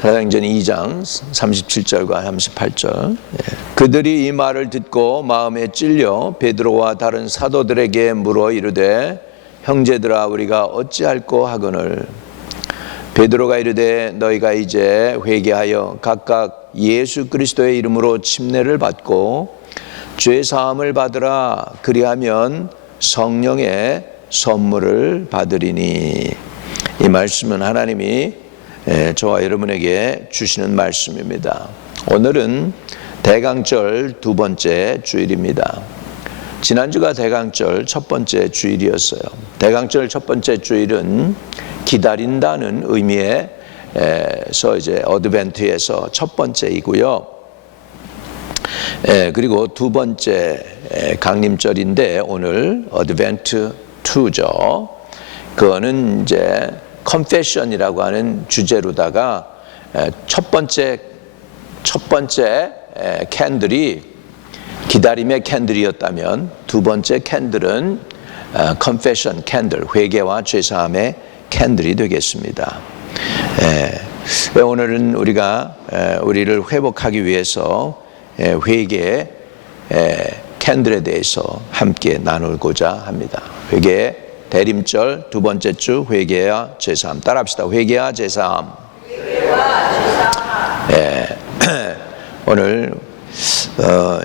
사도행전 2장 37절과 38절. 그들이 이 말을 듣고 마음에 찔려 베드로와 다른 사도들에게 물어 이르되 형제들아 우리가 어찌할꼬 하거늘. 베드로가 이르되 너희가 이제 회개하여 각각 예수 그리스도의 이름으로 침례를 받고 죄 사함을 받으라. 그리하면 성령의 선물을 받으리니. 이 말씀은 하나님이 저와 여러분에게 주시는 말씀입니다. 오늘은 대강절 두 번째 주일입니다. 지난주가 대강절 첫 번째 주일이었어요. 대강절 첫 번째 주일은 기다린다는 의미에서 이제 어드벤트에서 첫 번째이고요. 그리고 두 번째 강림절인데 오늘 어드벤트 2죠. 그거는 이제 컨페션이라고 하는 주제로다가 첫 번째 캔들이 기다림의 캔들이었다면 두 번째 캔들은 컨페션 캔들, 회개와 죄사함의 캔들이 되겠습니다. 오늘은 우리가 우리를 회복하기 위해서 회개의 캔들에 대해서 함께 나누고자 합니다. 회개 대림절 두 번째 주 회개와 죄사함. 따라합시다. 회개와 죄사함. 오늘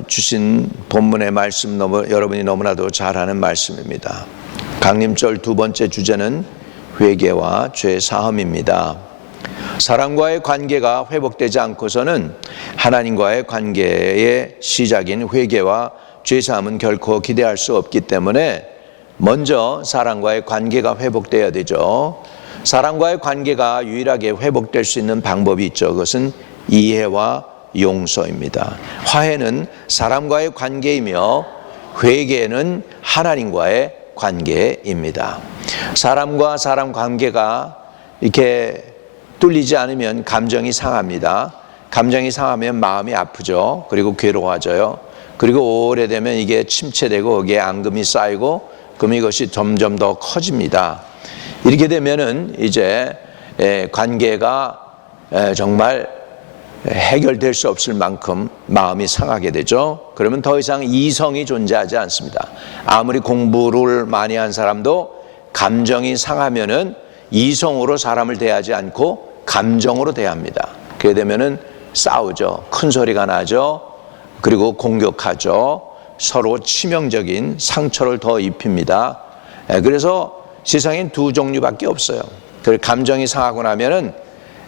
주신 본문의 말씀 여러분이 너무나도 잘 아는 말씀입니다. 강림절 두 번째 주제는 회개와 죄사함입니다. 사람과의 관계가 회복되지 않고서는 하나님과의 관계의 시작인 회개와 죄사함은 결코 기대할 수 없기 때문에 먼저 사람과의 관계가 회복돼야 되죠. 사람과의 관계가 유일하게 회복될 수 있는 방법이 있죠. 그것은 이해와 용서입니다. 화해는 사람과의 관계이며 회개는 하나님과의 관계입니다. 사람과 사람 관계가 이렇게 뚫리지 않으면 감정이 상합니다. 감정이 상하면 마음이 아프죠. 그리고 괴로워져요. 그리고 오래되면 이게 침체되고 거기에 앙금이 쌓이고 그럼 이것이 점점 더 커집니다. 이렇게 되면은 이제 관계가 정말 해결될 수 없을 만큼 마음이 상하게 되죠. 그러면 더 이상 이성이 존재하지 않습니다. 아무리 공부를 많이 한 사람도 감정이 상하면은 이성으로 사람을 대하지 않고 감정으로 대합니다. 그렇게 되면은 싸우죠. 큰 소리가 나죠. 그리고 공격하죠. 서로 치명적인 상처를 더 입힙니다. 그래서 세상엔 두 종류밖에 없어요. 감정이 상하고 나면은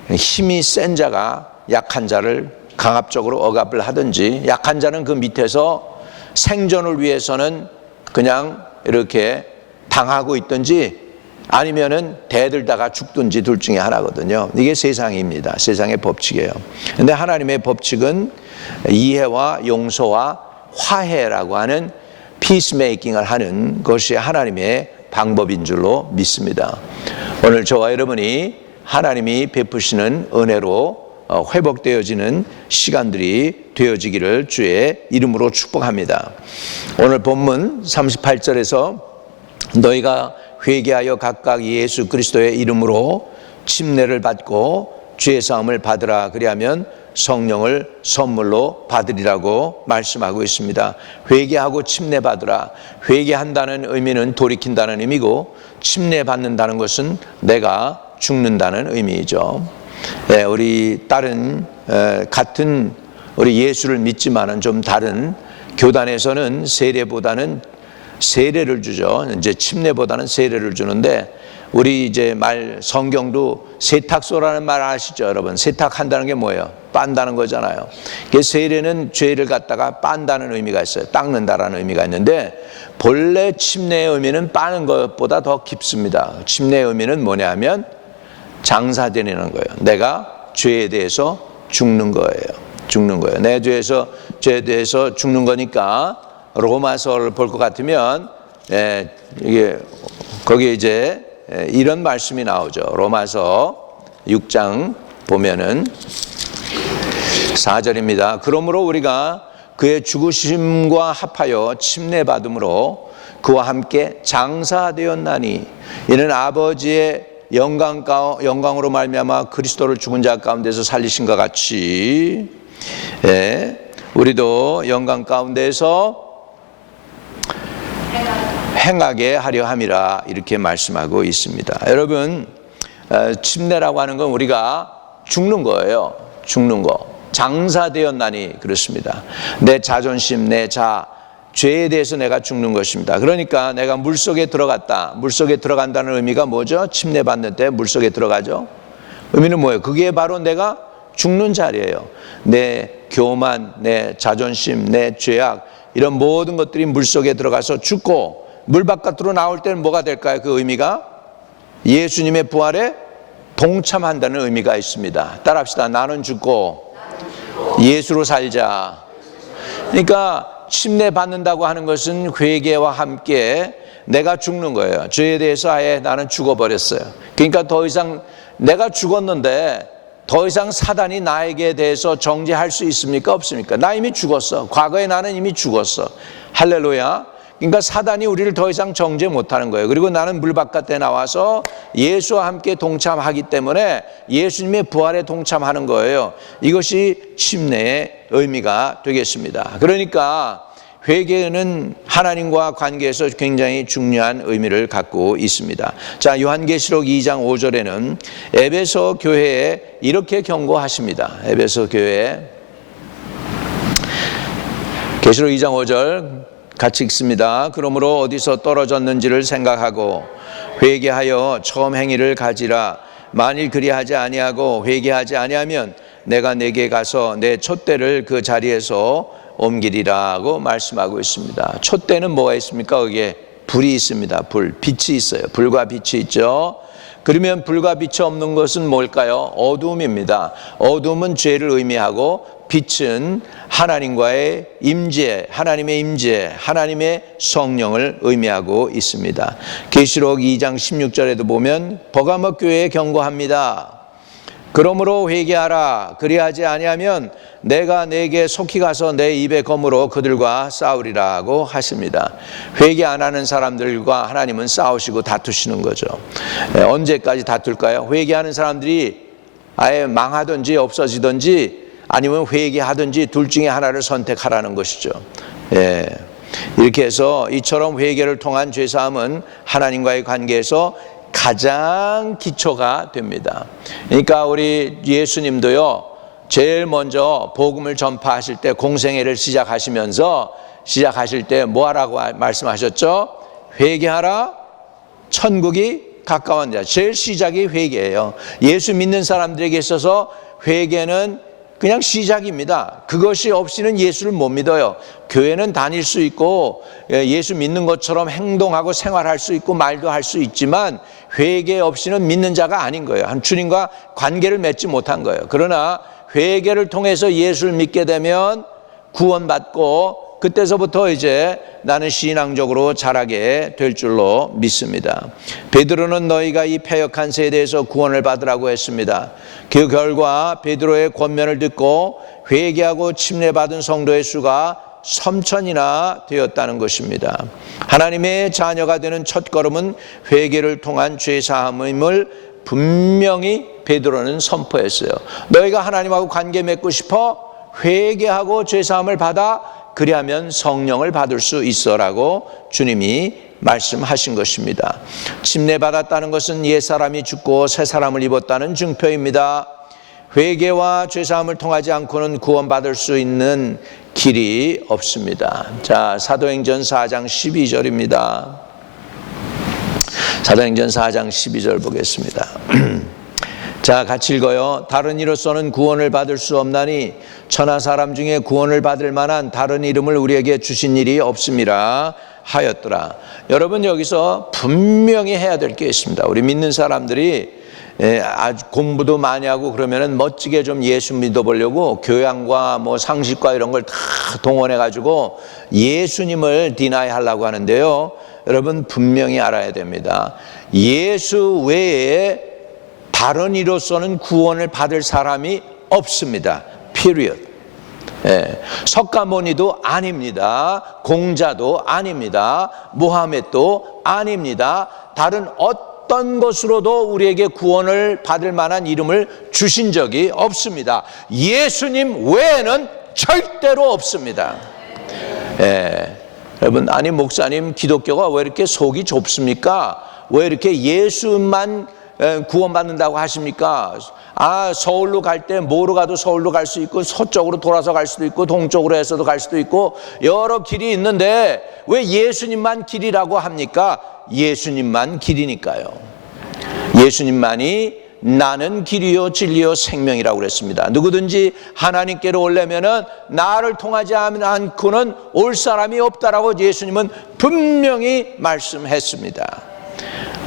힘이 센 자가 약한 자를 강압적으로 억압을 하든지, 약한 자는 그 밑에서 생존을 위해서는 그냥 이렇게 당하고 있든지 아니면은 대들다가 죽든지 둘 중에 하나거든요. 이게 세상입니다. 세상의 법칙이에요. 근데 하나님의 법칙은 이해와 용서와 화해라고 하는 피스메이킹을 하는 것이 하나님의 방법인 줄로 믿습니다. 오늘 저와 여러분이 하나님이 베푸시는 은혜로 회복되어지는 시간들이 되어지기를 주의 이름으로 축복합니다. 오늘 본문 38절에서 너희가 회개하여 각각 예수 그리스도의 이름으로 침례를 받고 죄사함을 받으라. 그리하면 성령을 선물로 받으리라고 말씀하고 있습니다. 회개하고 침례 받으라. 회개한다는 의미는 돌이킨다는 의미고, 침례 받는다는 것은 내가 죽는다는 의미이죠. 우리 다른 같은 우리 예수를 믿지만은 좀 다른 교단에서는 세례를 주죠. 이제 침례보다는 세례를 주는데, 우리 이제 성경도 세탁소라는 말 아시죠, 여러분? 세탁한다는 게 뭐예요? 빤다는 거잖아요. 세례는 죄를 갖다가 빤다는 의미가 있어요. 닦는다라는 의미가 있는데, 본래 침례의 의미는 빠는 것보다 더 깊습니다. 침례의 의미는 뭐냐면 장사되는 거예요. 내가 죄에 대해서 죽는 거예요. 죽는 거예요. 내 죄에 대해서 죽는 거니까 로마서를 볼 것 같으면 이게 거기에 이제 이런 말씀이 나오죠. 로마서 6장 보면은 4절입니다. 그러므로 우리가 그의 죽으심과 합하여 침례 받음으로 그와 함께 장사되었나니 이는 아버지의 영광으로 말미암아 그리스도를 죽은 자 가운데서 살리신 것 같이 우리도 영광 가운데서 행하게 하려 함이라 이렇게 말씀하고 있습니다. 여러분, 침례라고 하는 건 우리가 죽는 거예요. 죽는 거. 장사되었나니 그렇습니다. 내 자존심, 죄에 대해서 내가 죽는 것입니다. 그러니까 내가 물속에 들어갔다. 물속에 들어간다는 의미가 뭐죠? 침례받는 때 물속에 들어가죠. 의미는 뭐예요? 그게 바로 내가 죽는 자리예요. 내 교만, 내 자존심, 내 죄악, 이런 모든 것들이 물속에 들어가서 죽고 물 바깥으로 나올 때는 뭐가 될까요? 그 의미가 예수님의 부활에 동참한다는 의미가 있습니다. 따라합시다. 나는 죽고 예수로 살자. 그러니까 침례 받는다고 하는 것은 회개와 함께 내가 죽는 거예요. 죄에 대해서 아예 나는 죽어버렸어요. 그러니까 더 이상 내가 죽었는데 더 이상 사단이 나에게 대해서 정죄할 수 있습니까? 없습니까? 나 이미 죽었어. 과거에 나는 이미 죽었어. 할렐루야. 그러니까 사단이 우리를 더 이상 정죄 못하는 거예요. 그리고 나는 물 바깥에 나와서 예수와 함께 동참하기 때문에 예수님의 부활에 동참하는 거예요. 이것이 침례의 의미가 되겠습니다. 그러니까 회개는 하나님과 관계에서 굉장히 중요한 의미를 갖고 있습니다. 자, 요한계시록 2장 5절에는 에베소 교회에 이렇게 경고하십니다. 에베소 교회 계시록 2장 5절 같이 읽습니다. 그러므로 어디서 떨어졌는지를 생각하고 회개하여 처음 행위를 가지라. 만일 그리하지 아니하고 회개하지 아니하면 내가 내게 가서 내 촛대를 그 자리에서 옮기리라고 말씀하고 있습니다. 촛대는 뭐가 있습니까? 거기에 불이 있습니다. 빛이 있어요. 불과 빛이 있죠. 그러면 불과 빛이 없는 것은 뭘까요? 어두움입니다. 어두움은 죄를 의미하고 빛은 하나님과의 임재, 하나님의 임재, 하나님의 성령을 의미하고 있습니다. 계시록 2장 16절에도 보면 버가모 교회에 경고합니다. 그러므로 회개하라. 그리하지 아니하면 내가 내게 속히 가서 내 입의 검으로 그들과 싸우리라고 하십니다. 회개 안 하는 사람들과 하나님은 싸우시고 다투시는 거죠. 언제까지 다툴까요? 회개하는 사람들이 아예 망하든지 없어지든지 아니면 회개하든지 둘 중에 하나를 선택하라는 것이죠. 이렇게 해서 이처럼 회개를 통한 죄사함은 하나님과의 관계에서 가장 기초가 됩니다. 그러니까 우리 예수님도요, 제일 먼저 복음을 전파하실 때 공생애를 시작하실 때 뭐 하라고 말씀하셨죠? 회개하라, 천국이 가까웠느니라. 제일 시작이 회개예요. 예수 믿는 사람들에게 있어서 회개는 그냥 시작입니다. 그것이 없이는 예수를 못 믿어요. 교회는 다닐 수 있고 예수 믿는 것처럼 행동하고 생활할 수 있고 말도 할 수 있지만 회개 없이는 믿는 자가 아닌 거예요. 주님과 관계를 맺지 못한 거예요. 그러나 회개를 통해서 예수를 믿게 되면 구원받고 그때서부터 이제 나는 신앙적으로 자라게 될 줄로 믿습니다. 베드로는 너희가 이 패역한 세대에서 구원을 받으라고 했습니다. 그 결과 베드로의 권면을 듣고 회개하고 침례받은 성도의 수가 3,000이나 되었다는 것입니다. 하나님의 자녀가 되는 첫걸음은 회개를 통한 죄사함임을 분명히 베드로는 선포했어요. 너희가 하나님하고 관계 맺고 싶어? 회개하고 죄사함을 받아 그리하면 성령을 받을 수 있어라고 주님이 말씀하신 것입니다. 침례받았다는 것은 옛사람이 죽고 새사람을 입었다는 증표입니다. 회개와 죄사함을 통하지 않고는 구원받을 수 있는 길이 없습니다. 자, 사도행전 4장 12절입니다. 사도행전 4장 12절 보겠습니다. 자, 같이 읽어요. 다른 이로서는 구원을 받을 수 없나니 천하 사람 중에 구원을 받을 만한 다른 이름을 우리에게 주신 일이 없음이라 하였더라. 여러분, 여기서 분명히 해야 될 게 있습니다. 우리 믿는 사람들이 아주 공부도 많이 하고 그러면은 멋지게 좀 예수 믿어보려고 교양과 뭐 상식과 이런 걸 다 동원해 가지고 예수님을 디나이 하려고 하는데요. 여러분, 분명히 알아야 됩니다. 예수 외에 다른 이로서는 구원을 받을 사람이 없습니다. period. 석가모니도 아닙니다. 공자도 아닙니다. 모하메도 아닙니다. 다른 어떤 어떤 것으로도 우리에게 구원을 받을 만한 이름을 주신 적이 없습니다. 예수님 외에는 절대로 없습니다. 여러분, 아니 목사님, 기독교가 왜 이렇게 속이 좁습니까? 왜 이렇게 예수만 구원받는다고 하십니까? 서울로 갈 때 뭐로 가도 서울로 갈 수 있고, 서쪽으로 돌아서 갈 수도 있고, 동쪽으로 해서도 갈 수도 있고, 여러 길이 있는데 왜 예수님만 길이라고 합니까? 예수님만 길이니까요. 예수님만이 나는 길이요 진리요 생명이라고 그랬습니다. 누구든지 하나님께로 오려면은 나를 통하지 않고는 올 사람이 없다라고 예수님은 분명히 말씀했습니다.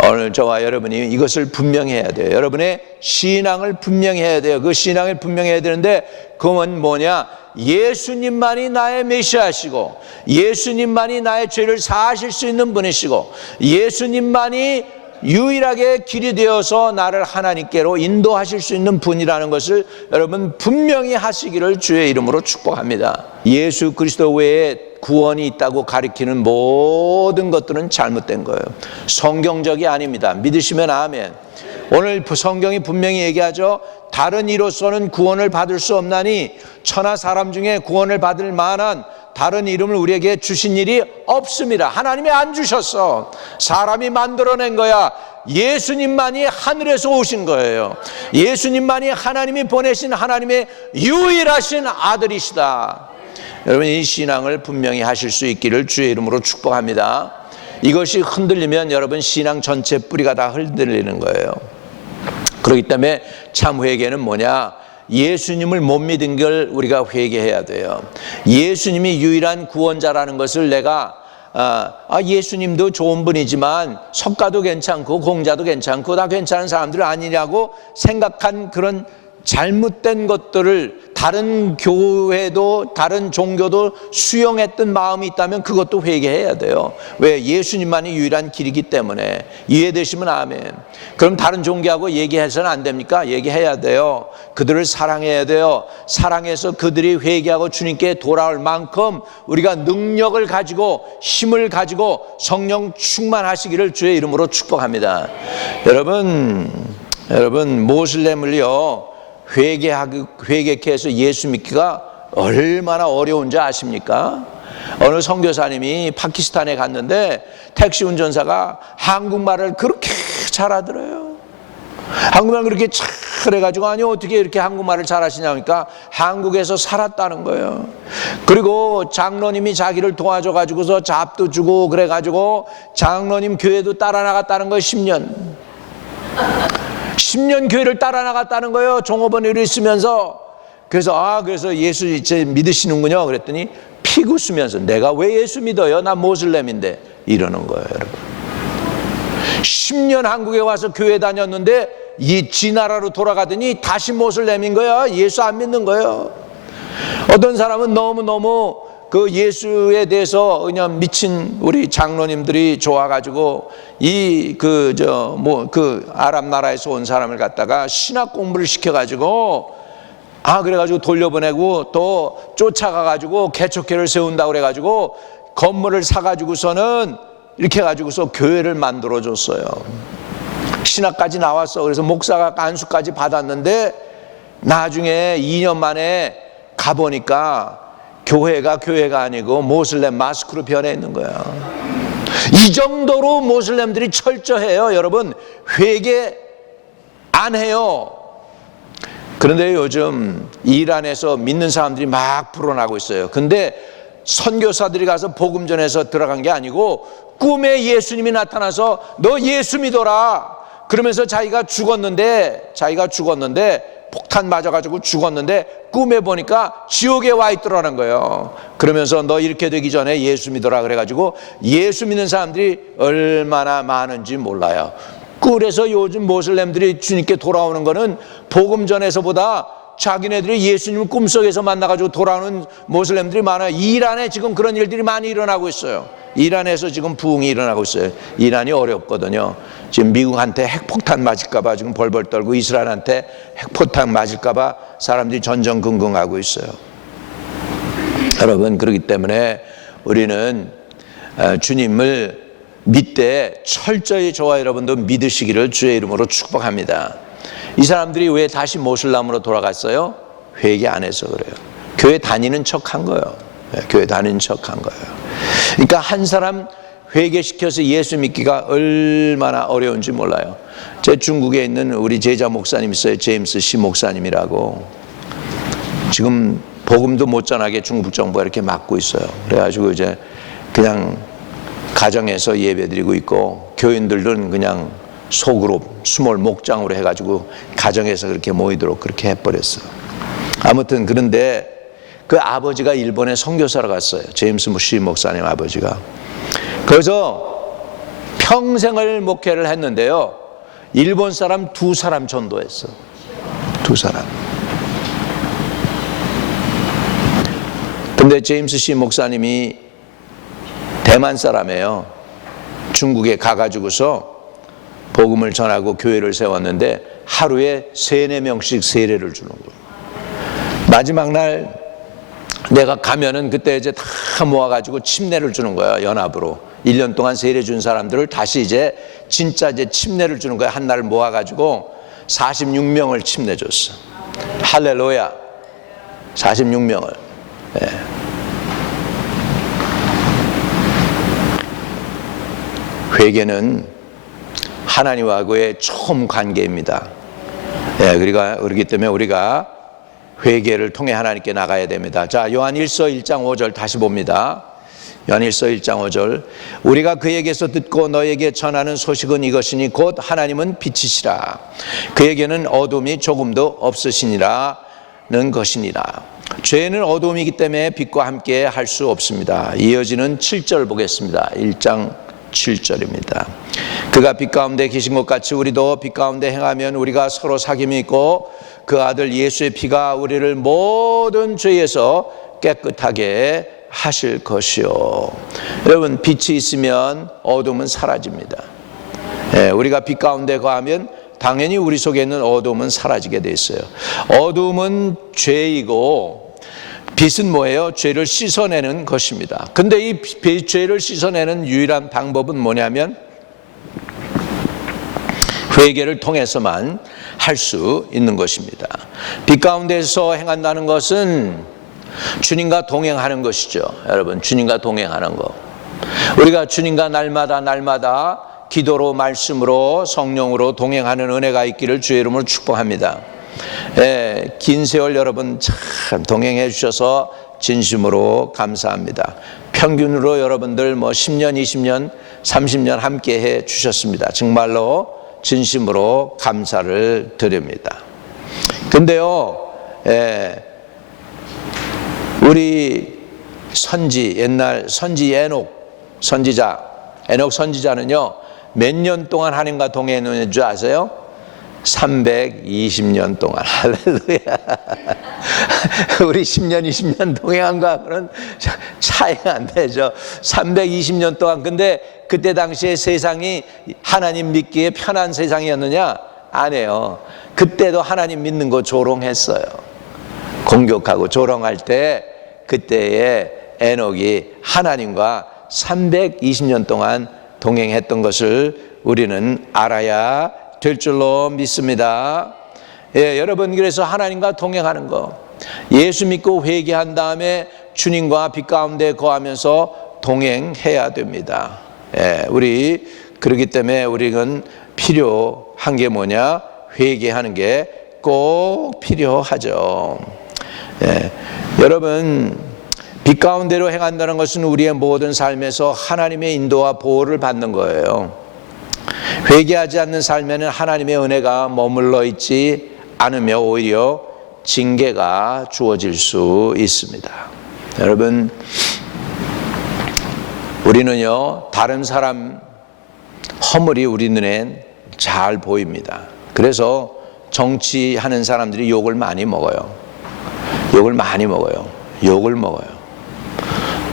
오늘 저와 여러분이 이것을 분명히 해야 돼요. 여러분의 신앙을 분명히 해야 돼요. 그 신앙을 분명히 해야 되는데 그건 뭐냐? 예수님만이 나의 메시아시고, 예수님만이 나의 죄를 사하실 수 있는 분이시고, 예수님만이 유일하게 길이 되어서 나를 하나님께로 인도하실 수 있는 분이라는 것을 여러분 분명히 하시기를 주의 이름으로 축복합니다. 예수 그리스도 외에 구원이 있다고 가리키는 모든 것들은 잘못된 거예요. 성경적이 아닙니다. 믿으시면 아멘. 오늘 성경이 분명히 얘기하죠. 다른 이로서는 구원을 받을 수 없나니 천하 사람 중에 구원을 받을 만한 다른 이름을 우리에게 주신 일이 없습니다. 하나님이 안 주셨어. 사람이 만들어낸 거야. 예수님만이 하늘에서 오신 거예요. 예수님만이 하나님이 보내신 하나님의 유일하신 아들이시다. 여러분, 이 신앙을 분명히 하실 수 있기를 주의 이름으로 축복합니다. 이것이 흔들리면 여러분 신앙 전체 뿌리가 다 흔들리는 거예요. 그렇기 때문에 참 회개는 뭐냐? 예수님을 못 믿은 걸 우리가 회개해야 돼요. 예수님이 유일한 구원자라는 것을 내가 예수님도 좋은 분이지만 석가도 괜찮고 공자도 괜찮고 다 괜찮은 사람들 아니냐고 생각한 그런 잘못된 것들을 다른 교회도 다른 종교도 수용했던 마음이 있다면 그것도 회개해야 돼요. 왜? 예수님만이 유일한 길이기 때문에. 이해되시면 아멘. 그럼 다른 종교하고 얘기해서는 안 됩니까? 얘기해야 돼요. 그들을 사랑해야 돼요. 사랑해서 그들이 회개하고 주님께 돌아올 만큼 우리가 능력을 가지고 힘을 가지고 성령 충만하시기를 주의 이름으로 축복합니다. 여러분 모슬렘을요 회개케 해서 예수 믿기가 얼마나 어려운지 아십니까? 어느 선교사님이 파키스탄에 갔는데 택시 운전사가 한국말을 그렇게 잘하더래요. 한국말 그렇게 잘해가지고 아니 어떻게 이렇게 한국말을 잘하시냐니까 한국에서 살았다는 거예요. 그리고 장로님이 자기를 도와줘가지고서 잡도 주고 그래가지고 장로님 교회도 따라 나갔다는 거예요. 10년 교회를 따라 나갔다는 거예요. 종업원으로 있으면서. 그래서 예수 이제 믿으시는군요. 그랬더니 피구 쓰면서 내가 왜 예수 믿어요? 나 모슬렘인데 이러는 거예요. 여러분 10년 한국에 와서 교회 다녔는데 지 나라로 돌아가더니 다시 모슬렘인 거야. 예수 안 믿는 거예요. 어떤 사람은 너무너무 그 예수에 대해서 그냥 미친 우리 장로님들이 좋아가지고 아랍 나라에서 온 사람을 갖다가 신학 공부를 시켜가지고 그래가지고 돌려보내고 또 쫓아가가지고 개척교회를 세운다고 그래가지고 건물을 사가지고서는 이렇게 해가지고서 교회를 만들어줬어요. 신학까지 나왔어. 그래서 목사가 안수까지 받았는데 나중에 2년 만에 가보니까 교회가 아니고 모슬렘 마스크로 변해 있는 거야. 이 정도로 모슬렘들이 철저해요. 여러분 회개 안 해요. 그런데 요즘 이란에서 믿는 사람들이 막 불어나고 있어요. 근데 선교사들이 가서 복음 전해서 들어간 게 아니고 꿈에 예수님이 나타나서 너 예수 믿어라 그러면서 자기가 죽었는데 폭탄 맞아가지고 죽었는데 꿈에 보니까 지옥에 와 있더라는 거예요. 그러면서 너 이렇게 되기 전에 예수 믿어라 그래가지고 예수 믿는 사람들이 얼마나 많은지 몰라요. 그래서 요즘 모슬렘들이 주님께 돌아오는 거는 복음 전에서보다 자기네들이 예수님을 꿈속에서 만나가지고 돌아오는 모슬렘들이 많아요. 이란에 지금 그런 일들이 많이 일어나고 있어요. 이란에서 지금 부흥이 일어나고 있어요. 이란이 어렵거든요. 지금 미국한테 핵폭탄 맞을까봐 지금 벌벌 떨고 이스라엘한테 핵폭탄 맞을까봐 사람들이 전전긍긍하고 있어요. 여러분 그렇기 때문에 우리는 주님을 믿되 철저히 저와 여러분도 믿으시기를 주의 이름으로 축복합니다. 이 사람들이 왜 다시 모슬람으로 돌아갔어요? 회개 안 해서 그래요. 교회 다니는 척한 거예요. 교회 다니는 척한 거예요. 그러니까 한 사람 회개시켜서 예수 믿기가 얼마나 어려운지 몰라요. 제 중국에 있는 우리 제자 목사님 있어요. 제임스 씨 목사님이라고. 지금 복음도 못 전하게 중국 정부가 이렇게 막고 있어요. 그래가지고 이제 그냥 가정에서 예배드리고 있고, 교인들은 그냥 소그룹, 스몰 목장으로 해가지고 가정에서 그렇게 모이도록 그렇게 해버렸어요. 아무튼 그런데 그 아버지가 일본에 선교사로 갔어요. 제임스 씨 목사님 아버지가. 그래서 평생을 목회를 했는데요, 일본 사람 2사람 전도했어. 2사람. 근데 제임스 씨 목사님이 대만 사람이에요. 중국에 가가지고서 복음을 전하고 교회를 세웠는데 하루에 3-4명씩 세례를 주는 거예요. 마지막 날 내가 가면은 그때 이제 다 모아가지고 침례를 주는 거예요. 연합으로 1년 동안 세례 준 사람들을 다시 이제 진짜 이제 침례를 주는 거예요. 한 날 모아가지고 46명을 침례 줬어. 할렐루야. 46명을. 예. 회개는 하나님과의 처음 관계입니다. 예, 그렇기 때문에 우리가 회개를 통해 하나님께 나가야 됩니다. 자, 요한 1서 1장 5절 다시 봅니다. 요한 1서 1장 5절. 우리가 그에게서 듣고 너에게 전하는 소식은 이것이니 곧 하나님은 빛이시라. 그에게는 어둠이 조금도 없으시니라는 것이니라. 죄는 어둠이기 때문에 빛과 함께 할 수 없습니다. 이어지는 7절 보겠습니다. 1장 7절입니다. 그가 빛 가운데 계신 것 같이 우리도 빛 가운데 행하면 우리가 서로 사귐이 있고 그 아들 예수의 피가 우리를 모든 죄에서 깨끗하게 하실 것이요. 여러분, 빛이 있으면 어둠은 사라집니다. 우리가 빛 가운데 거하면 당연히 우리 속에 있는 어둠은 사라지게 돼 있어요. 어둠은 죄이고 빛은 뭐예요? 죄를 씻어내는 것입니다. 근데 이 죄를 씻어내는 유일한 방법은 뭐냐면 회개를 통해서만 할 수 있는 것입니다. 빛 가운데서 행한다는 것은 주님과 동행하는 것이죠. 여러분, 주님과 동행하는 거. 우리가 주님과 날마다 기도로, 말씀으로, 성령으로 동행하는 은혜가 있기를 주의 이름으로 축복합니다. 긴 세월 여러분 참 동행해 주셔서 진심으로 감사합니다. 평균으로 여러분들 10년, 20년, 30년 함께 해 주셨습니다. 정말로 진심으로 감사를 드립니다. 근데요, 우리 옛날 선지 에녹 선지자는요, 몇 년 동안 하나님과 동행했는 줄 아세요? 320년 동안. 할렐루야. 우리 10년, 20년 동행한 거하고는 차이가 안 되죠. 320년 동안. 근데 그때 당시에 세상이 하나님 믿기에 편한 세상이었느냐? 아니에요. 그때도 하나님 믿는 거 조롱했어요. 공격하고 조롱할 때 그때의 에녹이 하나님과 320년 동안 동행했던 것을 우리는 알아야 될 줄로 믿습니다. 여러분, 그래서 하나님과 동행하는 거, 예수 믿고 회개한 다음에 주님과 빛 가운데 거하면서 동행해야 됩니다. 우리 그렇기 때문에 우리는 필요한 게 뭐냐? 회개하는 게 꼭 필요하죠. 여러분, 빛 가운데로 행한다는 것은 우리의 모든 삶에서 하나님의 인도와 보호를 받는 거예요. 회개하지 않는 삶에는 하나님의 은혜가 머물러 있지 않으며 오히려 징계가 주어질 수 있습니다. 여러분, 우리는요, 다른 사람 허물이 우리 눈엔 잘 보입니다. 그래서 정치하는 사람들이 욕을 많이 먹어요. 욕을 먹어요.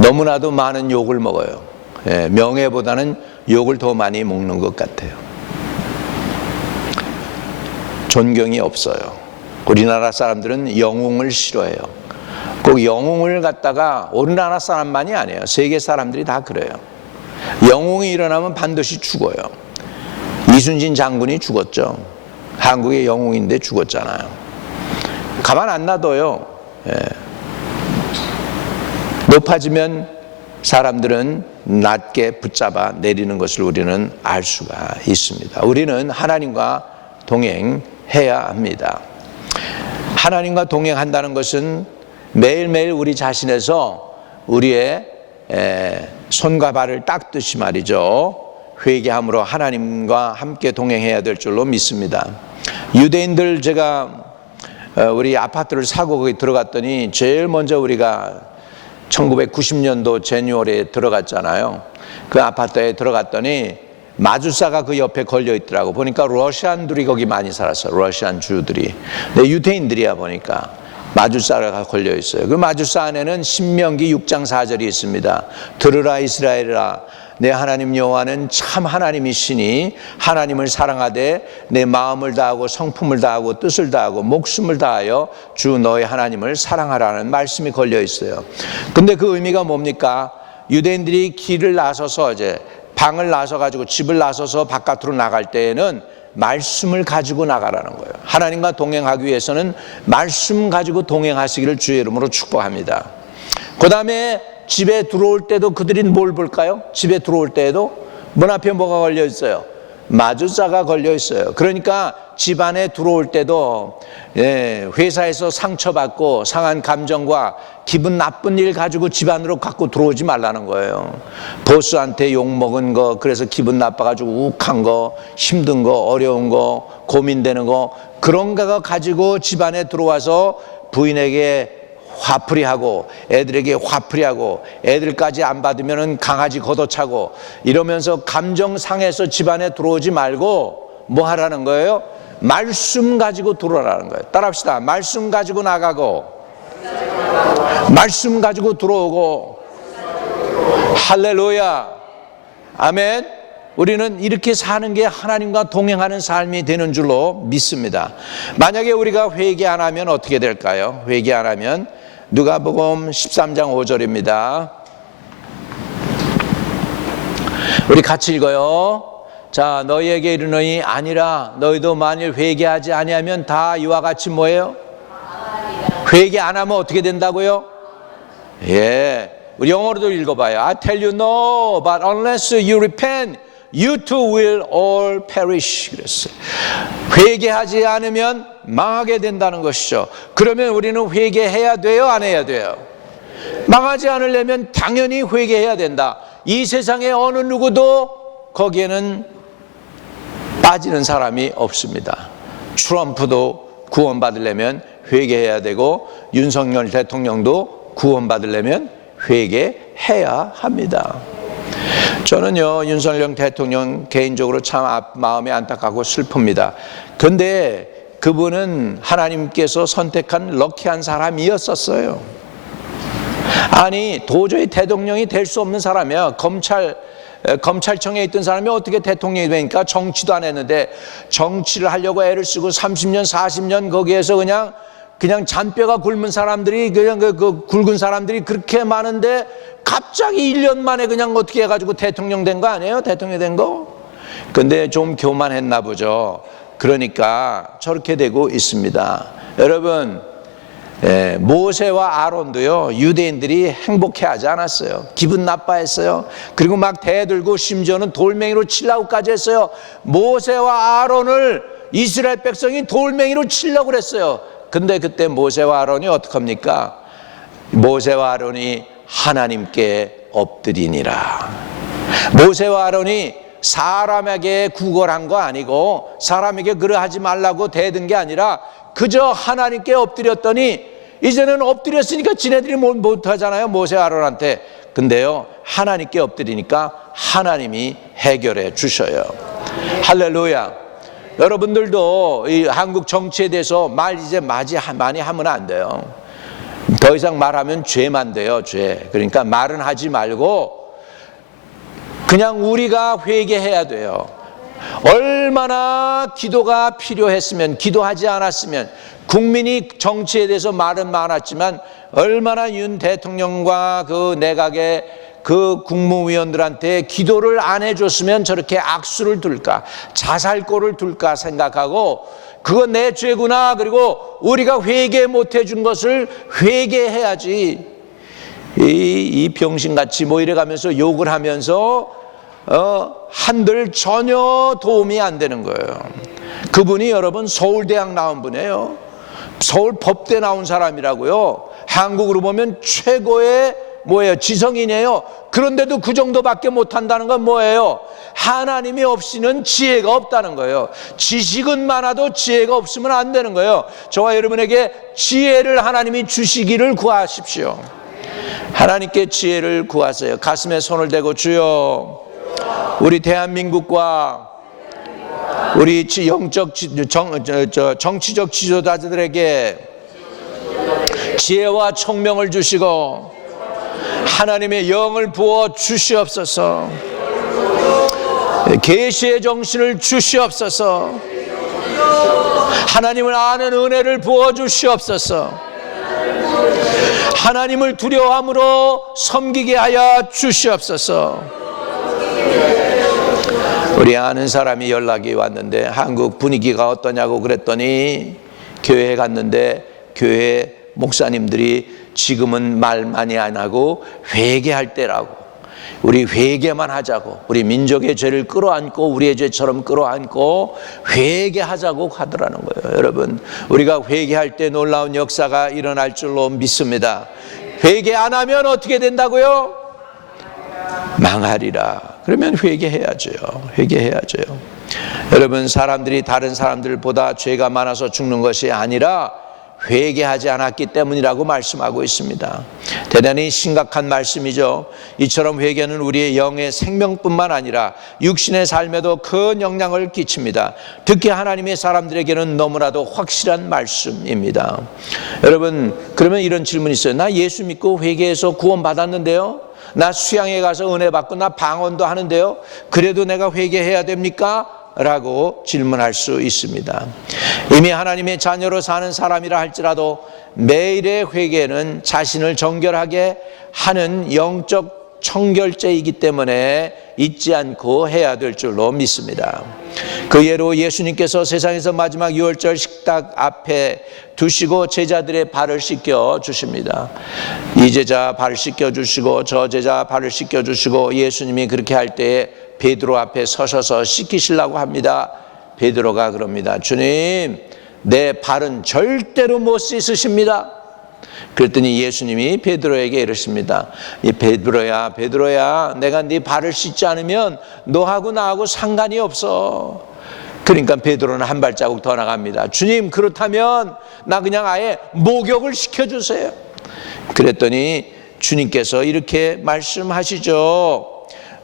너무나도 많은 욕을 먹어요. 명예보다는 욕을 더 많이 먹는 것 같아요. 존경이 없어요. 우리나라 사람들은 영웅을 싫어해요. 꼭 영웅을 갖다가 우리나라 사람만이 아니에요. 세계 사람들이 다 그래요. 영웅이 일어나면 반드시 죽어요. 이순신 장군이 죽었죠. 한국의 영웅인데 죽었잖아요. 가만 안 놔둬요. 예. 높아지면 사람들은 낮게 붙잡아 내리는 것을 우리는 알 수가 있습니다. 우리는 하나님과 동행해야 합니다. 하나님과 동행한다는 것은 매일매일 우리 자신에서 우리의 손과 발을 닦듯이 말이죠. 회개함으로 하나님과 함께 동행해야 될 줄로 믿습니다. 유대인들, 제가 우리 아파트를 사고 거기 들어갔더니 제일 먼저 우리가 1990년도 제뉴얼에 들어갔잖아요. 그 아파트에 들어갔더니 마주사가 그 옆에 걸려 있더라고. 보니까 러시안들이 거기 많이 살았어요. 러시안 주들이. 근데 유대인들이야 보니까 마주사가 걸려 있어요. 그 마주사 안에는 신명기 6장 4절이 있습니다. 들으라 이스라엘아, 내 하나님 여호와는 참 하나님이시니 하나님을 사랑하되 내 마음을 다하고 성품을 다하고 뜻을 다하고 목숨을 다하여 주 너의 하나님을 사랑하라는 말씀이 걸려 있어요. 근데 그 의미가 뭡니까? 유대인들이 길을 나서서 이제 방을 나서 가지고 집을 나서서 바깥으로 나갈 때에는 말씀을 가지고 나가라는 거예요. 하나님과 동행하기 위해서는 말씀 가지고 동행하시기를 주의 이름으로 축복합니다. 그 다음에 집에 들어올 때도 그들이 뭘 볼까요? 집에 들어올 때에도 문 앞에 뭐가 걸려 있어요? 마주사가 걸려 있어요. 그러니까 집 안에 들어올 때도 회사에서 상처받고 상한 감정과 기분 나쁜 일 가지고 집 안으로 갖고 들어오지 말라는 거예요. 보스한테 욕먹은 거, 그래서 기분 나빠가지고 욱한 거, 힘든 거, 어려운 거, 고민되는 거, 그런 거 가지고 집 안에 들어와서 부인에게 화풀이하고 애들에게 화풀이하고 애들까지 안 받으면 강아지 걷어차고 이러면서 감정 상해서 집안에 들어오지 말고 뭐 하라는 거예요? 말씀 가지고 들어오라는 거예요. 따라합시다. 말씀 가지고 나가고 말씀 가지고 들어오고. 할렐루야. 아멘. 우리는 이렇게 사는 게 하나님과 동행하는 삶이 되는 줄로 믿습니다. 만약에 우리가 회개 안 하면 어떻게 될까요? 회개 안 하면 누가복음 13장 5절입니다. 우리 같이 읽어요. 자, 너희에게 이르노니 아니라 너희도 만일 회개하지 아니하면 다 이와 같이 뭐예요? 회개 안 하면 어떻게 된다고요? 예, 우리 영어로도 읽어봐요. I tell you no, but unless you repent, you too will all perish. 그랬어요. 회개하지 않으면 망하게 된다는 것이죠. 그러면 우리는 회개해야 돼요, 안 해야 돼요? 망하지 않으려면 당연히 회개해야 된다. 이 세상에 어느 누구도 거기에는 빠지는 사람이 없습니다. 트럼프도 구원받으려면 회개해야 되고 윤석열 대통령도 구원받으려면 회개해야 합니다. 저는요, 윤석열 대통령 개인적으로 참 마음이 안타깝고 슬픕니다. 그런데 그분은 하나님께서 선택한 럭키한 사람이었었어요. 아니, 도저히 대통령이 될 수 없는 사람이야. 검찰청에 있던 사람이 어떻게 대통령이 되니까 정치도 안 했는데 정치를 하려고 애를 쓰고 30년, 40년 거기에서 그냥 잔뼈가 굵은 사람들이 그 굵은 사람들이 그렇게 많은데 갑자기 1년 만에 그냥 어떻게 해가지고 대통령 된 거 아니에요? 대통령 된 거? 근데 좀 교만했나 보죠. 그러니까 저렇게 되고 있습니다. 여러분, 모세와 아론도요, 유대인들이 행복해하지 않았어요. 기분 나빠했어요. 그리고 막 대들고 심지어는 돌멩이로 치려고까지 했어요. 모세와 아론을 이스라엘 백성이 돌멩이로 치려고 그랬어요. 근데 그때 모세와 아론이 어떡합니까? 모세와 아론이 하나님께 엎드리니라. 모세와 아론이 사람에게 구걸한 거 아니고 사람에게 그러하지 말라고 대든 게 아니라 그저 하나님께 엎드렸더니 이제는 엎드렸으니까 지네들이 못하잖아요, 모세와 아론한테. 근데요, 하나님께 엎드리니까 하나님이 해결해 주셔요. 할렐루야. 여러분들도 이 한국 정치에 대해서 말 이제 많이 하면 안 돼요. 더 이상 말하면 죄만 돼요, 죄. 그러니까 말은 하지 말고 그냥 우리가 회개해야 돼요. 얼마나 기도가 필요했으면, 기도하지 않았으면, 국민이 정치에 대해서 말은 많았지만 얼마나 윤 대통령과 그 내각의 그 국무위원들한테 기도를 안 해줬으면 저렇게 악수를 둘까, 자살골을 둘까 생각하고 그거 내 죄구나, 그리고 우리가 회개 못 해준 것을 회개해야지, 이 병신같이 뭐 이래가면서 욕을 하면서 한들 전혀 도움이 안 되는 거예요. 그분이 여러분 서울대학 나온 분이에요. 서울 법대 나온 사람이라고요. 한국으로 보면 최고의 뭐예요? 지성인이에요. 그런데도 그 정도밖에 못한다는 건 뭐예요? 하나님이 없이는 지혜가 없다는 거예요. 지식은 많아도 지혜가 없으면 안 되는 거예요. 저와 여러분에게 지혜를 하나님이 주시기를 구하십시오. 하나님께 지혜를 구하세요. 가슴에 손을 대고, 주여, 우리 대한민국과 우리 정치적 지도자들에게 지혜와 총명을 주시고 하나님의 영을 부어 주시옵소서. 계시의 정신을 주시옵소서. 하나님을 아는 은혜를 부어 주시옵소서. 하나님을 두려워함으로 섬기게 하여 주시옵소서. 우리 아는 사람이 연락이 왔는데 한국 분위기가 어떠냐고 그랬더니 교회에 갔는데 교회 목사님들이 지금은 말 많이 안 하고 회개할 때라고, 우리 회개만 하자고, 우리 민족의 죄를 끌어안고 우리의 죄처럼 끌어안고 회개하자고 하더라는 거예요. 여러분, 우리가 회개할 때 놀라운 역사가 일어날 줄로 믿습니다. 회개 안 하면 어떻게 된다고요? 망하리라. 그러면 회개해야죠. 회개해야죠. 여러분, 사람들이 다른 사람들보다 죄가 많아서 죽는 것이 아니라 회개하지 않았기 때문이라고 말씀하고 있습니다. 대단히 심각한 말씀이죠. 이처럼 회개는 우리의 영의 생명뿐만 아니라 육신의 삶에도 큰 영향을 끼칩니다. 특히 하나님의 사람들에게는 너무나도 확실한 말씀입니다. 여러분, 그러면 이런 질문이 있어요. 나 예수 믿고 회개해서 구원 받았는데요, 나 수양에 가서 은혜 받고 나 방언도 하는데요, 그래도 내가 회개해야 됩니까? 라고 질문할 수 있습니다. 이미 하나님의 자녀로 사는 사람이라 할지라도 매일의 회개는 자신을 정결하게 하는 영적 청결제이기 때문에 잊지 않고 해야 될 줄로 믿습니다. 그 예로 예수님께서 세상에서 마지막 유월절 식탁 앞에 두시고 제자들의 발을 씻겨 주십니다. 이 제자 발을 씻겨 주시고 저 제자 발을 씻겨 주시고 예수님이 그렇게 할 때에 베드로 앞에 서셔서 씻기시려고 합니다. 베드로가 그럽니다. 주님, 내 발은 절대로 못 씻으십니다. 그랬더니 예수님이 베드로에게 이러십니다. 베드로야, 베드로야, 내가 네 발을 씻지 않으면 너하고 나하고 상관이 없어. 그러니까 베드로는 한 발자국 더 나갑니다. 주님, 그렇다면 나 그냥 아예 목욕을 시켜주세요. 그랬더니 주님께서 이렇게 말씀하시죠.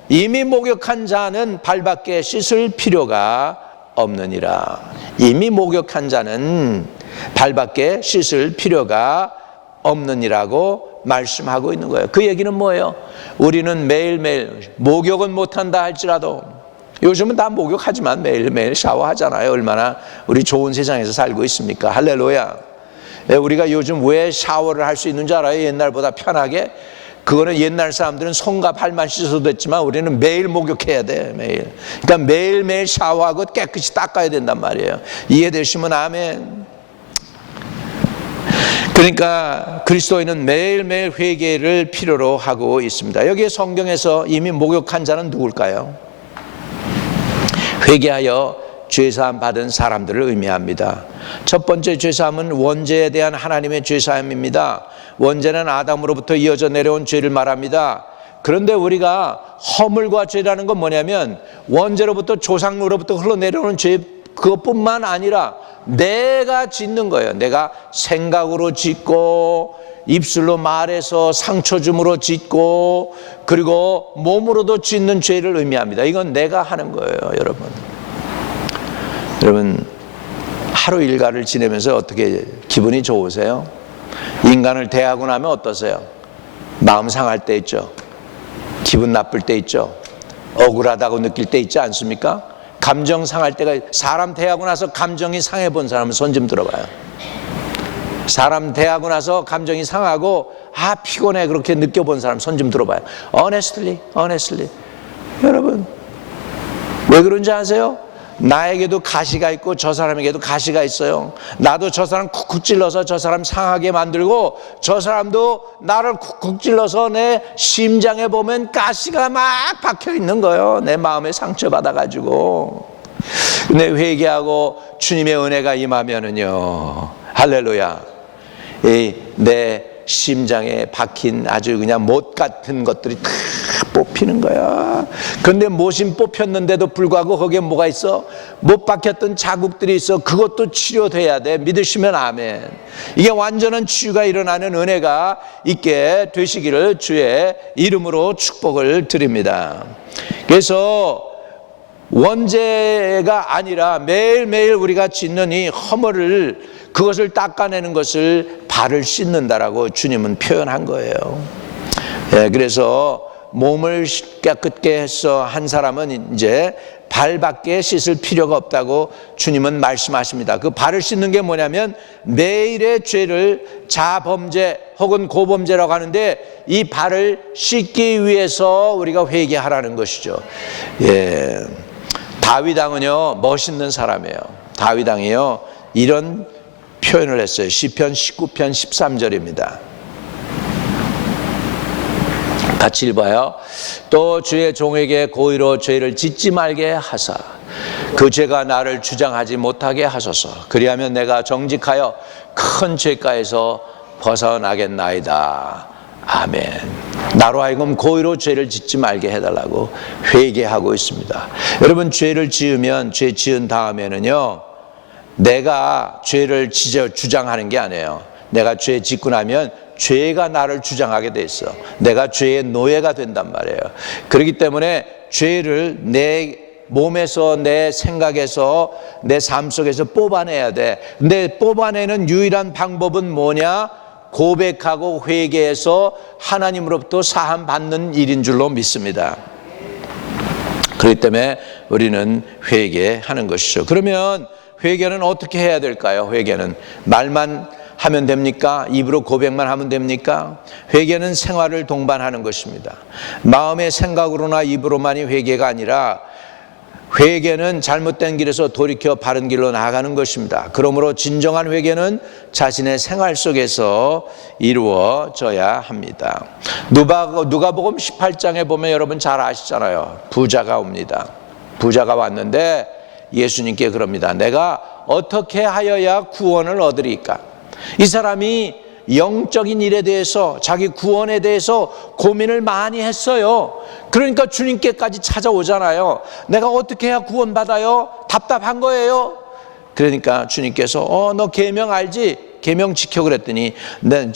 이미 목욕한 자는 발밖에 씻을 필요가 없느니라. 이미 목욕한 자는 발밖에 씻을 필요가 없느니라고 말씀하고 있는 거예요. 그 얘기는 뭐예요? 우리는 매일매일 목욕은 못한다 할지라도, 요즘은 다 목욕하지만 매일매일 샤워하잖아요. 얼마나 우리 좋은 세상에서 살고 있습니까? 할렐루야. 우리가 요즘 왜 샤워를 할 수 있는 줄 알아요? 옛날보다 편하게. 그거는 옛날 사람들은 손과 발만 씻어도 됐지만 우리는 매일 목욕해야 돼. 매일. 그러니까 매일매일 샤워하고 깨끗이 닦아야 된단 말이에요. 이해되시면 아멘. 그러니까 그리스도인은 매일매일 회개를 필요로 하고 있습니다. 여기에 성경에서 이미 목욕한 자는 누굴까요? 회개하여 죄사함 받은 사람들을 의미합니다. 첫 번째 죄사함은 원죄에 대한 하나님의 죄사함입니다. 원죄는 아담으로부터 이어져 내려온 죄를 말합니다. 그런데 우리가 허물과 죄라는 건 뭐냐면 원죄로부터 조상으로부터 흘러내려오는 죄, 그것뿐만 아니라 내가 짓는 거예요. 내가 생각으로 짓고 입술로 말해서 상처 줌으로 짓고 그리고 몸으로도 짓는 죄를 의미합니다. 이건 내가 하는 거예요, 여러분. 여러분, 하루 일과를 지내면서 어떻게 기분이 좋으세요? 인간을 대하고 나면 어떠세요? 마음 상할 때 있죠. 기분 나쁠 때 있죠. 억울하다고 느낄 때 있지 않습니까? 감정 상할 때가, 사람 대하고 나서 감정이 상해 본 사람은 손 좀 들어봐요. 사람 대하고 나서 감정이 상하고 피곤해 그렇게 느껴본 사람 손 좀 들어봐요. Honestly. 여러분 왜 그런지 아세요? 나에게도 가시가 있고 저 사람에게도 가시가 있어요. 나도 저 사람 쿡쿡 찔러서 저 사람 상하게 만들고 저 사람도 나를 쿡쿡 찔러서 내 심장에 보면 가시가 막 박혀 있는 거예요. 내 마음에 상처받아가지고. 근데 회개하고 주님의 은혜가 임하면은요, 할렐루야, 내 심장에 박힌 아주 그냥 못 같은 것들이 다 뽑히는 거야. 그런데 못이 뽑혔는데도 불구하고 거기에 뭐가 있어? 못 박혔던 자국들이 있어. 그것도 치료돼야 돼. 믿으시면 아멘. 이게 완전한 치유가 일어나는 은혜가 있게 되시기를 주의 이름으로 축복을 드립니다. 그래서 원죄가 아니라 매일매일 우리가 짓는 이 허물을, 그것을 닦아내는 것을 발을 씻는다라고 주님은 표현한 거예요. 그래서 몸을 깨끗게 해서 한 사람은 이제 발밖에 씻을 필요가 없다고 주님은 말씀하십니다. 그 발을 씻는 게 뭐냐면 매일의 죄를 자범죄 혹은 고범죄라고 하는데, 이 발을 씻기 위해서 우리가 회개하라는 것이죠. 다윗 왕은요 멋있는 사람이에요. 다윗 왕이요 이런 표현을 했어요. 시편 19편 13절입니다. 같이 읽어요. 또 주의 종에게 고의로 죄를 짓지 말게 하사 그 죄가 나를 주장하지 못하게 하소서. 그리하면 내가 정직하여 큰 죄가에서 벗어나겠나이다. 아멘. 나로 하여금 고의로 죄를 짓지 말게 해달라고 회개하고 있습니다. 여러분, 죄를 지으면, 죄 지은 다음에는요 내가 죄를 주장하는 게 아니에요. 내가 죄 짓고 나면 죄가 나를 주장하게 돼 있어. 내가 죄의 노예가 된단 말이에요. 그렇기 때문에 죄를 내 몸에서, 내 생각에서, 내 삶 속에서 뽑아내야 돼. 근데 뽑아내는 유일한 방법은 뭐냐? 고백하고 회개해서 하나님으로부터 사함 받는 일인 줄로 믿습니다. 그렇기 때문에 우리는 회개하는 것이죠. 그러면 회개는 어떻게 해야 될까요? 회개는 말만 하면 됩니까? 입으로 고백만 하면 됩니까? 회개는 생활을 동반하는 것입니다. 마음의 생각으로나 입으로만이 회개가 아니라 회개는 잘못된 길에서 돌이켜 바른 길로 나아가는 것입니다. 그러므로 진정한 회개는 자신의 생활 속에서 이루어져야 합니다. 누가복음 18장에 보면 여러분 잘 아시잖아요. 부자가 옵니다. 부자가 왔는데 예수님께 그럽니다. 내가 어떻게 하여야 구원을 얻으리까? 이 사람이 영적인 일에 대해서, 자기 구원에 대해서 고민을 많이 했어요. 그러니까 주님께까지 찾아오잖아요. 내가 어떻게 해야 구원받아요? 답답한 거예요. 그러니까 주님께서 너 계명 알지? 계명 지켜 그랬더니 나는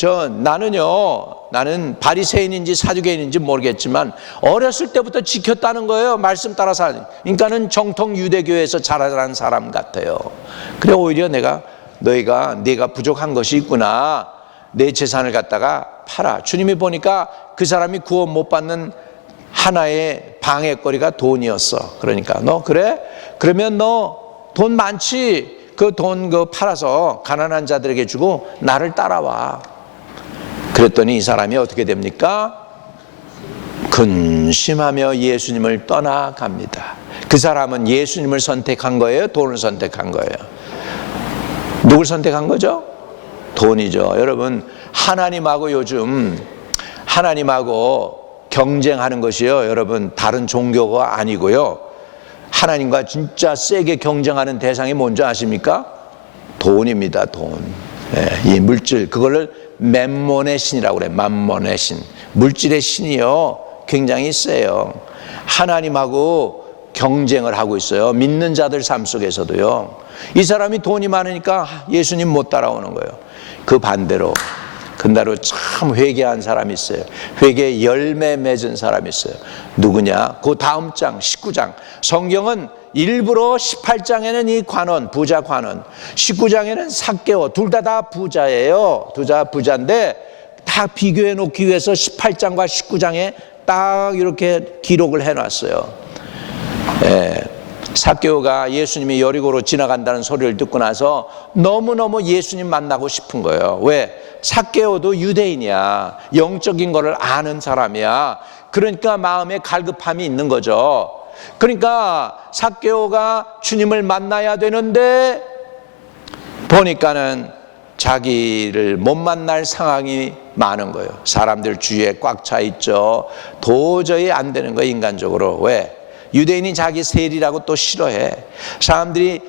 바리새인인지 사두개인인지 모르겠지만 어렸을 때부터 지켰다는 거예요. 말씀 따라서. 그러니까는 정통 유대교에서 자라난 사람 같아요. 그래 오히려 네가 부족한 것이 있구나. 내 재산을 갖다가 팔아. 주님이 보니까 그 사람이 구원 못 받는 하나의 방해거리가 돈이었어. 그러니까 너 그래? 그러면 너 돈 많지? 그 돈 팔아서 가난한 자들에게 주고 나를 따라와. 그랬더니 이 사람이 어떻게 됩니까? 근심하며 예수님을 떠나갑니다. 그 사람은 예수님을 선택한 거예요? 돈을 선택한 거예요? 누굴 선택한 거죠? 돈이죠. 여러분, 하나님하고 요즘 하나님하고 경쟁하는 것이요, 여러분 다른 종교가 아니고요, 하나님과 진짜 세게 경쟁하는 대상이 뭔지 아십니까? 돈입니다. 돈. 이 물질, 그거를 맘몬의 신이라고 그래. 맘몬의 신. 물질의 신이요 굉장히 세요. 하나님하고 경쟁을 하고 있어요. 믿는 자들 삶 속에서도요. 이 사람이 돈이 많으니까 예수님 못 따라오는 거예요. 그 반대로 참 회개한 사람이 있어요. 회개의 열매 맺은 사람이 있어요. 누구냐? 그 다음 장 19장 성경은 일부러 18장에는 이 관원, 부자 관원, 19장에는 삭개오, 둘 다 부자예요. 둘 다 부자인데 다 비교해 놓기 위해서 18장과 19장에 딱 이렇게 기록을 해놨어요. 삭개오가 예수님이 여리고로 지나간다는 소리를 듣고 나서 너무너무 예수님 만나고 싶은 거예요. 왜? 삭개오도 유대인이야. 영적인 거를 아는 사람이야. 그러니까 마음에 갈급함이 있는 거죠. 그러니까 삭개오가 주님을 만나야 되는데 보니까는 자기를 못 만날 상황이 많은 거예요. 사람들 주위에 꽉 차 있죠. 도저히 안 되는 거예요, 인간적으로. 왜? 유대인이 자기 세리라고 또 싫어해. 사람들이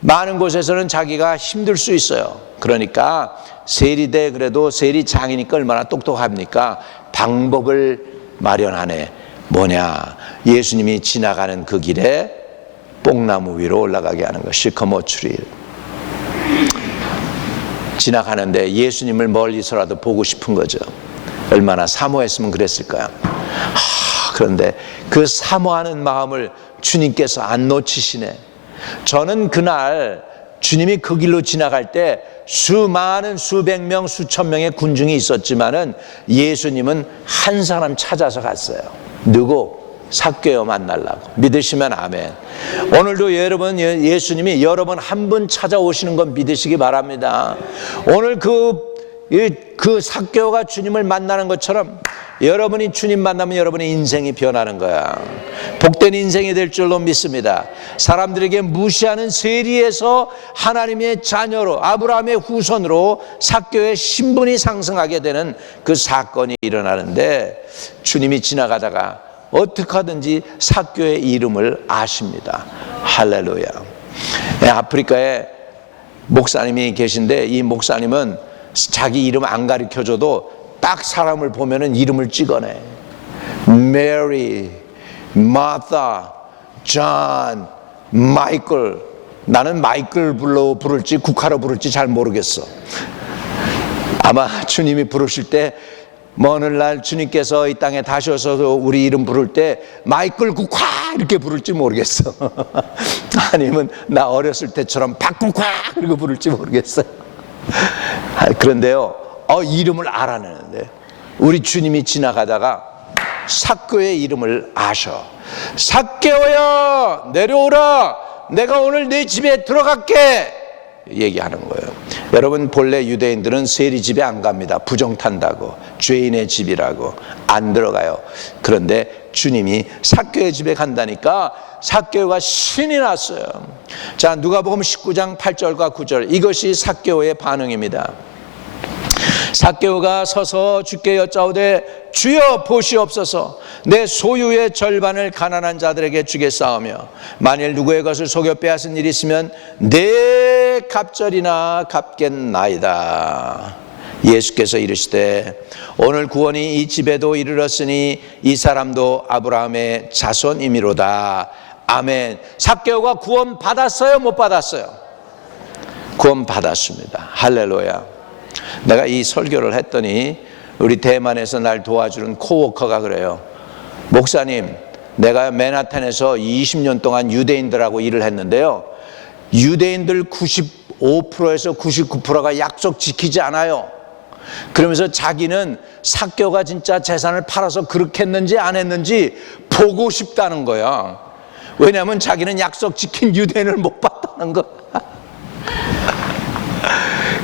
많은 곳에서는 자기가 힘들 수 있어요. 그러니까 세리대, 그래도 세리장이니까 얼마나 똑똑합니까? 방법을 마련하네. 뭐냐? 예수님이 지나가는 그 길에 뽕나무 위로 올라가게 하는 거. 시커모 추리. 지나가는데 예수님을 멀리서라도 보고 싶은 거죠. 얼마나 사모했으면 그랬을까요? 그런데 그 사모하는 마음을 주님께서 안 놓치시네. 저는 그날 주님이 그 길로 지나갈 때 수많은 수백 명, 수천 명의 군중이 있었지만은 예수님은 한 사람 찾아서 갔어요. 누구? 삭개오 만나려고. 믿으시면 아멘. 오늘도 여러분, 예수님이 여러분 한 분 찾아오시는 건 믿으시기 바랍니다. 오늘 그 삭개오가 주님을 만나는 것처럼 여러분이 주님 만나면 여러분의 인생이 변하는 거야. 복된 인생이 될 줄로 믿습니다. 사람들에게 무시하는 세리에서 하나님의 자녀로, 아브라함의 후손으로 삭개오의 신분이 상승하게 되는 그 사건이 일어나는데, 주님이 지나가다가 어떻게 하든지 삭개오의 이름을 아십니다. 할렐루야. 아프리카에 목사님이 계신데, 이 목사님은 자기 이름 안 가르쳐줘도 딱 사람을 보면은 이름을 찍어내. 메리, 마타, 존, 마이클. 나는 마이클 부를지 국화로 부를지 잘 모르겠어. 아마 주님이 부르실 때 먼 날 주님께서 이 땅에 다시 오셔서 우리 이름 부를 때 마이클 국화 이렇게 부를지 모르겠어. 아니면 나 어렸을 때처럼 박국화 이렇게 부를지 모르겠어요. 그런데요, 이름을 알아내는데 우리 주님이 지나가다가 삭개오의 이름을 아셔. 삭개오야, 내려오라. 내가 오늘 네 집에 들어갈게. 얘기하는 거예요. 여러분, 본래 유대인들은 세리 집에 안 갑니다. 부정 탄다고. 죄인의 집이라고 안 들어가요. 그런데 주님이 삭개오의 집에 간다니까 삭개오가 신이 났어요. 자, 누가복음 19장 8절과 9절, 이것이 삭개오의 반응입니다. 삭개오가 서서 주께 여짜오되 주여 보시옵소서, 내 소유의 절반을 가난한 자들에게 주겠사오며 만일 누구의 것을 속여 빼앗은 일이 있으면 내 갑절이나 갚겠나이다. 예수께서 이르시되 오늘 구원이 이 집에도 이르렀으니 이 사람도 아브라함의 자손이미로다. 아멘. 삭개오가 구원 받았어요, 못 받았어요? 구원 받았습니다. 할렐루야. 내가 이 설교를 했더니 우리 대만에서 날 도와주는 코워커가 그래요. 목사님, 내가 맨하탄에서 20년 동안 유대인들하고 일을 했는데요, 유대인들 95%에서 99%가 약속 지키지 않아요. 그러면서 자기는 삭개오가 진짜 재산을 팔아서 그렇게 했는지 안 했는지 보고 싶다는 거야. 왜냐하면 자기는 약속 지킨 유대인을 못 봤다는 거야.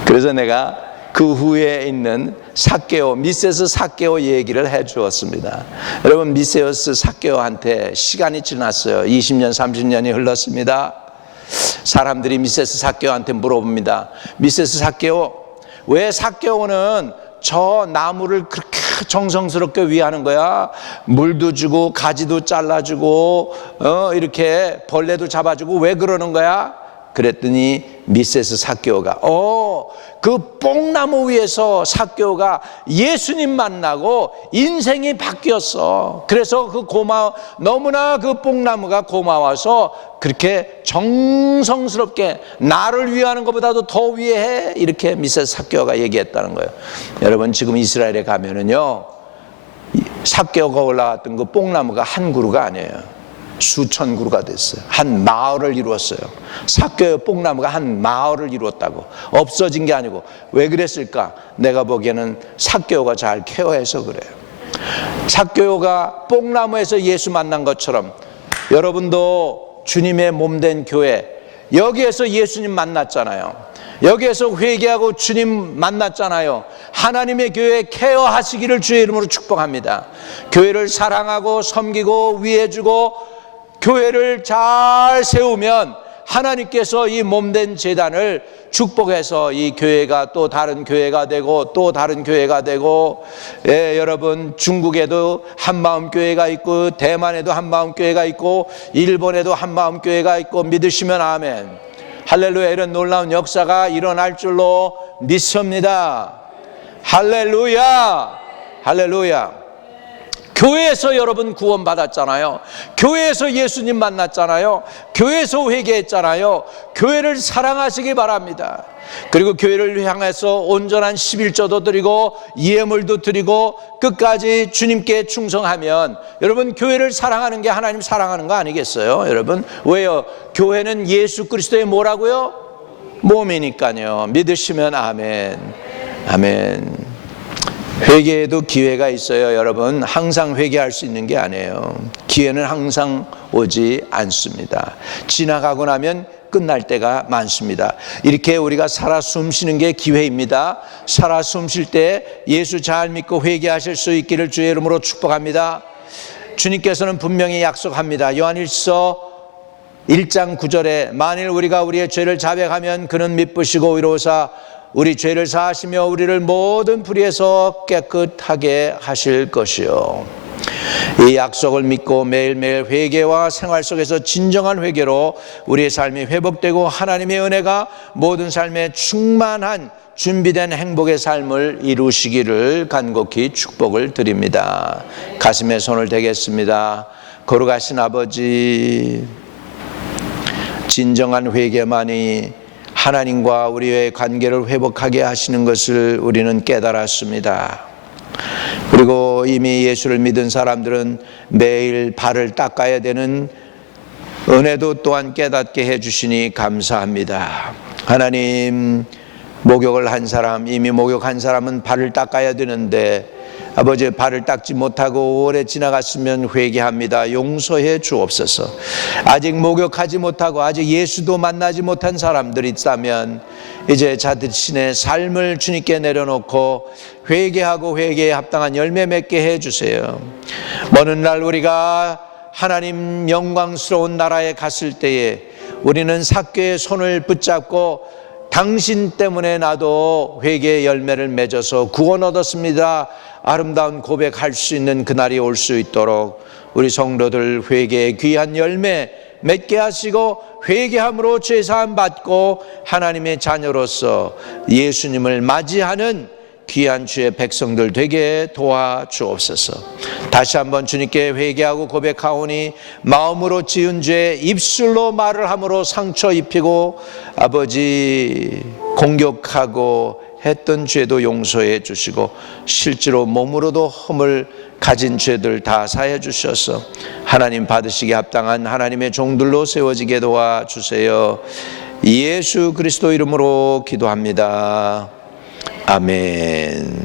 그래서 내가 그 후에 있는 삭개오, 미세스 삭개오 얘기를 해 주었습니다. 여러분, 미세스 삭개오한테 시간이 지났어요. 20년, 30년이 흘렀습니다. 사람들이 미세스 삭개오한테 물어봅니다. 미세스 삭개오, 왜 삭개오는 저 나무를 그렇게 정성스럽게 위하는 거야? 물도 주고 가지도 잘라주고 이렇게 벌레도 잡아주고 왜 그러는 거야? 그랬더니 미세스 삭개오가 그 뽕나무 위에서 삭개오가 예수님 만나고 인생이 바뀌었어. 그래서 너무나 그 뽕나무가 고마워서 그렇게 정성스럽게 나를 위하는 것보다도 더 위해, 이렇게 미세스 삭개오가 얘기했다는 거예요. 여러분, 지금 이스라엘에 가면은요, 삭개오가 올라갔던 그 뽕나무가 한 그루가 아니에요. 수천 그루가 됐어요. 한 마을을 이루었어요. 삭개오의 뽕나무가 한 마을을 이루었다고. 없어진 게 아니고. 왜 그랬을까? 내가 보기에는 삭개오가 잘 케어해서 그래요. 삭개오가 뽕나무에서 예수 만난 것처럼 여러분도 주님의 몸된 교회, 여기에서 예수님 만났잖아요. 여기에서 회개하고 주님 만났잖아요. 하나님의 교회 케어하시기를 주의 이름으로 축복합니다. 교회를 사랑하고 섬기고 위해주고 교회를 잘 세우면 하나님께서 이 몸된 제단을 축복해서 이 교회가 또 다른 교회가 되고 또 다른 교회가 되고, 여러분 중국에도 한마음 교회가 있고 대만에도 한마음 교회가 있고 일본에도 한마음 교회가 있고, 믿으시면 아멘. 할렐루야. 이런 놀라운 역사가 일어날 줄로 믿습니다. 할렐루야. 할렐루야. 교회에서 여러분 구원받았잖아요. 교회에서 예수님 만났잖아요. 교회에서 회개했잖아요. 교회를 사랑하시기 바랍니다. 그리고 교회를 향해서 온전한 11조도 드리고 예물도 드리고 끝까지 주님께 충성하면 여러분 교회를 사랑하는 게 하나님 사랑하는 거 아니겠어요? 여러분 왜요? 교회는 예수 그리스도의 뭐라고요? 몸이니까요. 믿으시면 아멘. 아멘. 회개에도 기회가 있어요. 여러분 항상 회개할 수 있는 게 아니에요. 기회는 항상 오지 않습니다. 지나가고 나면 끝날 때가 많습니다. 이렇게 우리가 살아 숨쉬는 게 기회입니다. 살아 숨쉴 때 예수 잘 믿고 회개하실 수 있기를 주의 이름으로 축복합니다. 주님께서는 분명히 약속합니다. 요한일서 1장 9절에 만일 우리가 우리의 죄를 자백하면 그는 미쁘시고 의로우사 우리 죄를 사하시며 우리를 모든 불의에서 깨끗하게 하실 것이요. 이 약속을 믿고 매일매일 회개와 생활 속에서 진정한 회개로 우리의 삶이 회복되고 하나님의 은혜가 모든 삶에 충만한 준비된 행복의 삶을 이루시기를 간곡히 축복을 드립니다. 가슴에 손을 대겠습니다. 거룩하신 아버지, 진정한 회개만이 하나님과 우리의 관계를 회복하게 하시는 것을 우리는 깨달았습니다. 그리고 이미 예수를 믿은 사람들은 매일 발을 닦아야 되는 은혜도 또한 깨닫게 해주시니 감사합니다. 하나님, 목욕을 한 사람, 이미 목욕한 사람은 발을 닦아야 되는데 아버지 발을 닦지 못하고 오래 지나갔으면 회개합니다. 용서해 주옵소서. 아직 목욕하지 못하고 아직 예수도 만나지 못한 사람들이 있다면 이제 자신의 삶을 주님께 내려놓고 회개하고 회개에 합당한 열매 맺게 해주세요. 먼 날 우리가 하나님 영광스러운 나라에 갔을 때에 우리는 삭개의 손을 붙잡고 당신 때문에 나도 회개의 열매를 맺어서 구원 얻었습니다. 아름다운 고백할 수 있는 그날이 올 수 있도록 우리 성도들 회개의 귀한 열매 맺게 하시고 회개함으로 죄사함 받고 하나님의 자녀로서 예수님을 맞이하는 귀한 주의 백성들 되게 도와주옵소서. 다시 한번 주님께 회개하고 고백하오니 마음으로 지은 죄 입술로 말을 함으로 상처 입히고 아버지 공격하고 했던 죄도 용서해 주시고 실제로 몸으로도 흠을 가진 죄들 다 사해 주셔서 하나님 받으시기에 합당한 하나님의 종들로 세워지게 도와주세요. 예수 그리스도 이름으로 기도합니다. 아멘.